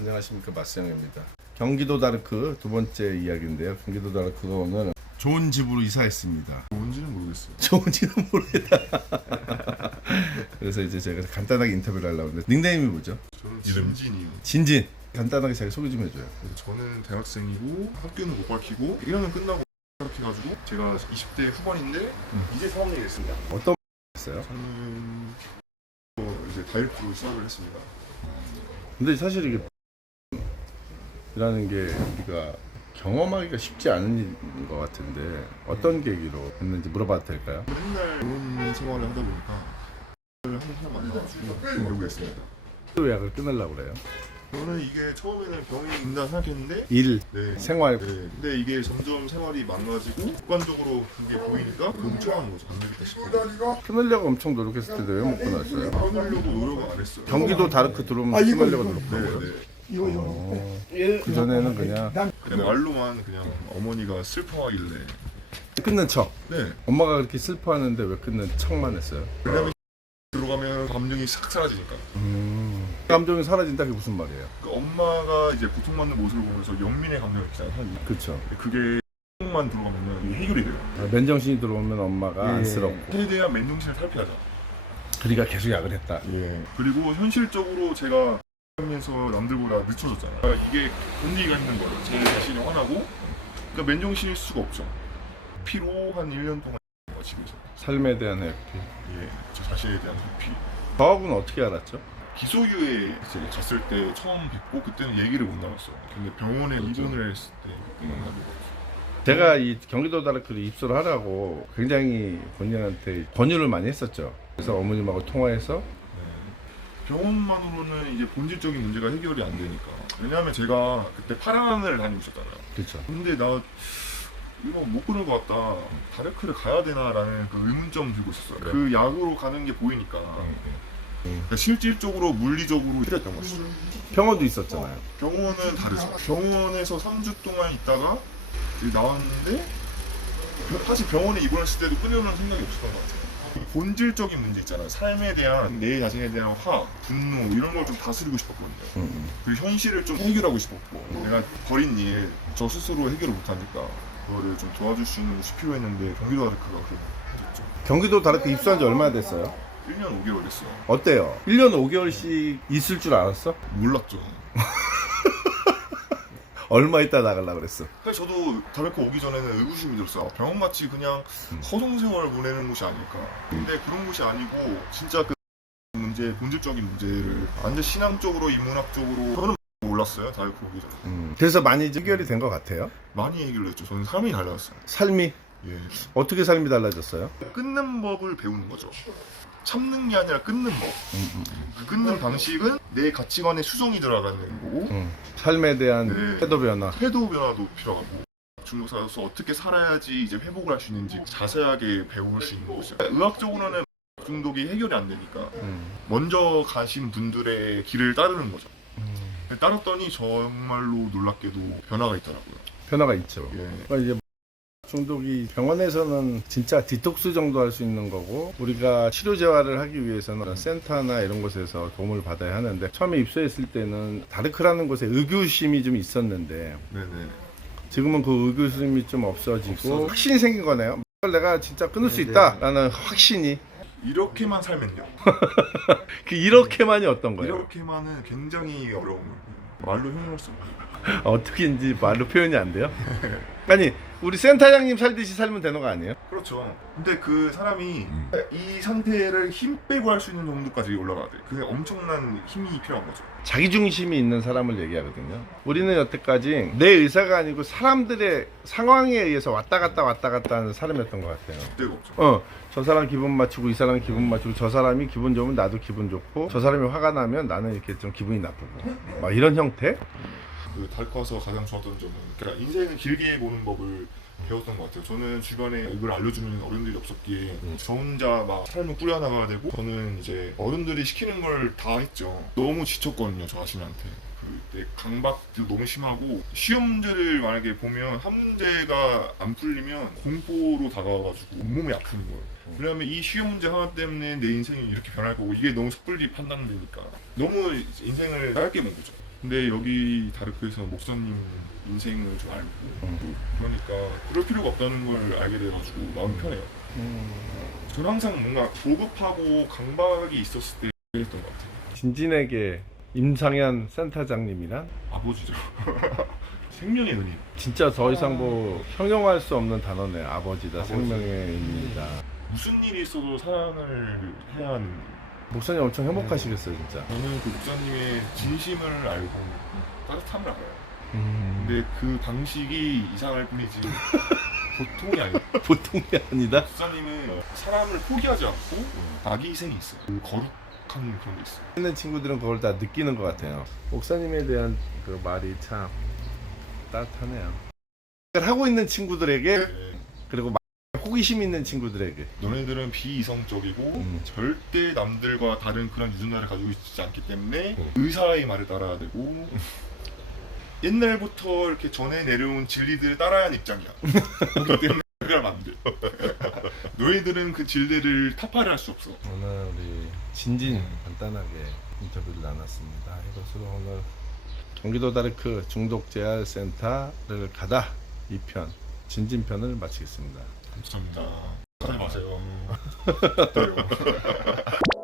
안녕하십니까 마스영입니다. 경기도 다르크 두 번째 이야기인데요. 경기도 다르크가 오늘 좋은 집으로 이사했습니다. 뭔지는 모르겠어요. 좋은지는 모르겠다. 그래서 이제 제가 간단하게 인터뷰를 하려고 하는데 닉네임이 뭐죠? 저는 진진이요. 진진. 간단하게 자기 소개 좀 해줘요. 그래서 저는 대학생이고 학교는 못 밝히고 1학년 끝나고 밝혀가지고 제가 20대 후반인데 이제 4학년이 됐습니다. 어떤 했어요? 저는 어, 이제 다이어트로 시작을 했습니다. 근데 사실 이게 이 라는 게 우리가 경험하기가 쉽지 않은 일인 것 같은데 어떤 계기로 했는지 물어봐도 될까요? 맨날 좋은 생활을 하다 보니까 한 사람 만나가지고 좀 배우겠습니다. 또 약을 끊으려고 그래요. 저는 이게 처음에는 병이 있다 생각했는데 일, 네. 생활 네. 근데 이게 점점 생활이 망가지고 객관적으로 그게 보이니까 멈춰가는 거죠. 안 되겠다 싶어요. 끊으려고 엄청 노력했을 텐데 왜 못 끊었어요? 끊으려고 노력을 안 했어요. 경기도 다르크 들어오면 끊으려고 노력하고요. 네, 네. 그 전에는 그냥 그냥 말로만 그냥 어머니가 슬퍼하길래 끊는 척. 네 엄마가 그렇게 슬퍼하는데 왜 끊는 척만 했어요? 왜냐면 들어가면 감정이 싹 사라지니까 음. 감정이 사라진다 그게 무슨 말이에요? 그 엄마가 이제 고통받는 모습을 보면서 영민의 감정이 있잖아요 그렇죠. 그게 만 들어가면 해결이 돼요 맨정신이 들어오면 엄마가 안쓰럽고 최대한 맨정신을 탈피하자 그러니까 계속 약을 했다. 예 그리고 현실적으로 제가 하면서 남들보다 늦춰졌잖아요 이게 견디기가 힘든 거예요 제 자신이 화나고 그러니까 맨정신일 수가 없죠 피로 한 1년 동안 지금서 삶에 대한 회피. 예, 저 자신에 대한 회피 저하고는 어떻게 알았죠? 기소유에 이제 갔을 때 처음 뵙고 그때는 얘기를 못 나눴어요. 근데 병원에 입원을 했을 때 됐죠. 제가 이 경기도 다르크를 입소를 하라고 굉장히 본인한테 권유를 많이 했었죠. 그래서 어머님하고 통화해서 네. 병원만으로는 이제 본질적인 문제가 해결이 안 되니까. 왜냐하면 제가 그때 파란하늘을 다니고 있었잖아요. 그렇죠. 근데 나 이거 못 끊을 것 같다. 다르크를 가야 되나라는 그 의문점 들고 있었어요. 그 약으로 가는 게 보이니까. 그러니까 실질적으로 물리적으로 해렸던 것이죠. 병원도 있었잖아요. 병원은 다르죠. 병원에서 3주 동안 있다가 이제 나왔는데 사실 병원에 입원했을 때도 끊으려는 생각이 없었던 것 같아요. 본질적인 문제 있잖아요. 삶에 대한 내 자신에 대한 화, 분노 이런 걸 좀 다스리고 싶었거든요. 음. 그리고 현실을 좀 해결하고 싶었고 내가 버린 일 저 스스로 해결을 못하니까 그거를 좀 도와줄 수 있는 곳이 필요했는데 경기도 아르크가 그 해줬죠. 경기도 다르크 입소한 지 얼마나 됐어요? 1년 5개월 됐어요. 어때요? 1년 5개월씩 있을 줄 알았어? 몰랐죠. 얼마 있다 나가려고 그랬어? 사실 저도 다르크 오기 전에는 의구심이 들었어요. 아, 병원 마치 그냥 허송세월 보내는 곳이 아닐까. 근데 그런 곳이 아니고 진짜 그 문제, 본질적인 문제를 완전 신앙적으로, 인문학적으로 저는 몰랐어요. 다르크 오기 전에. 음. 그래서 많이 해결이 된 것 같아요. 많이 얘기를 했죠. 저는 삶이 달라졌어요. 삶이 예. 어떻게 삶이 달라졌어요? 끊는 법을 배우는 거죠. 참는 게 아니라 끊는 법. 음, 그 끊는 방식은 내 가치관에 수정이 들어가는 거고 음. 삶에 대한 네. 태도 변화. 태도 변화도 필요하고 중독사로서 어떻게 살아야지 이제 회복을 할 수 있는지 자세하게 배울 수 있는 거죠. 의학적으로는 중독이 해결이 안 되니까 음. 먼저 가신 분들의 길을 따르는 거죠. 음. 따랐더니 정말로 놀랍게도 변화가 있더라고요. 변화가 있죠. 예. 그러니까 이제 중독이 병원에서는 진짜 디톡스 정도 할 수 있는 거고 우리가 치료 재활을 하기 위해서는 센터나 이런 곳에서 도움을 받아야 하는데 처음에 입소했을 때는 다르크라는 곳에 의구심이 좀 있었는데 네네. 지금은 그 의구심이 좀 없어지고 없어져. 확신이 생긴 거네요. 내가 진짜 끊을 수 네, 네. 있다라는 확신이 이렇게만 살면요. 그 이렇게만이 어떤 거예요? 이렇게만은 굉장히 어려운 거예요. 말로 표현할 수 없어요. 어떻게인지 말로 표현이 안 돼요? 아니 우리 센터장님 살듯이 살면 되는 거 아니에요? 그렇죠. 근데 그 사람이 이 상태를 힘 빼고 할 수 있는 정도까지 올라가야 돼. 그게 엄청난 힘이 필요한 거죠. 자기 중심이 있는 사람을 얘기하거든요. 우리는 여태까지 내 의사가 아니고 사람들의 상황에 의해서 왔다 갔다 왔다 갔다 하는 사람이었던 것 같아요. 그때가 없죠. 어, 저 사람 기분 맞추고 이 사람 기분 맞추고 저 사람이 기분 좋으면 나도 기분 좋고 저 사람이 화가 나면 나는 이렇게 좀 기분이 나쁘고 막 이런 형태? 그 달커서 가장 좋았던 점은 그러니까 인생을 길게 보는 법을 배웠던 것 같아요. 저는 주변에 이걸 알려주는 어른들이 없었기에 저 혼자 막 삶을 꾸려나가야 되고 저는 이제 어른들이 시키는 걸 다 했죠. 너무 지쳤거든요, 저 자신한테. 그때 강박도 너무 심하고 시험 문제를 만약에 보면 한 문제가 안 풀리면 공포로 다가와가지고 온몸이 아픈 거예요. 왜냐하면 이 시험 문제 하나 때문에 내 인생이 이렇게 변할 거고 이게 너무 섣불리 판단되니까 너무 인생을 짧게 본 거죠. 근데 여기 다르크에서 목사님 인생을 좀 알고 그럴 필요가 없다는 걸 알게 돼가지고 마음이 편해요. 저는 항상 뭔가 조급하고 강박이 있었을 때 그랬던 것 같아요. 진진에게 임상현 센터장님이란 아버지죠. 생명의 은인. 진짜 더 이상 뭐 형용할 수 없는 단어네. 아버지다, 아버지. 생명의 의미다. 무슨 일이 있어도 사랑을 해야 하는. 목사님 엄청 행복하시겠어요, 진짜. 저는 그 목사님의 진심을 알고 따뜻함을 알아요. 음. 근데 그 방식이 이상할 뿐이지 보통이 아니에요. 보통이 아니다. 목사님은 사람을 포기하지 않고 자기 희생이 있어요. 그 거룩한 그런 게 있어요. 있는 친구들은 그걸 다 느끼는 것 같아요. 목사님에 대한 그 말이 참 따뜻하네요. 하고 있는 친구들에게 네. 그리고 호기심 있는 친구들에게 너네들은 비이성적이고 음. 절대 남들과 다른 그런 유전자를 가지고 있지 않기 때문에 음. 의사의 말을 따라야 되고 옛날부터 이렇게 전해 내려온 진리들을 따라야 하는 입장이야. 그렇기 때문에 그걸 안 돼. 너희들은 그 진리를 타파를 할 수 없어. 오늘 우리 진진 간단하게 인터뷰를 나눴습니다. 이것으로 오늘 경기도 다르크 중독 재활 센터를 가다 2편 진진 편을 마치겠습니다. 감사합니다. 하지 마세요.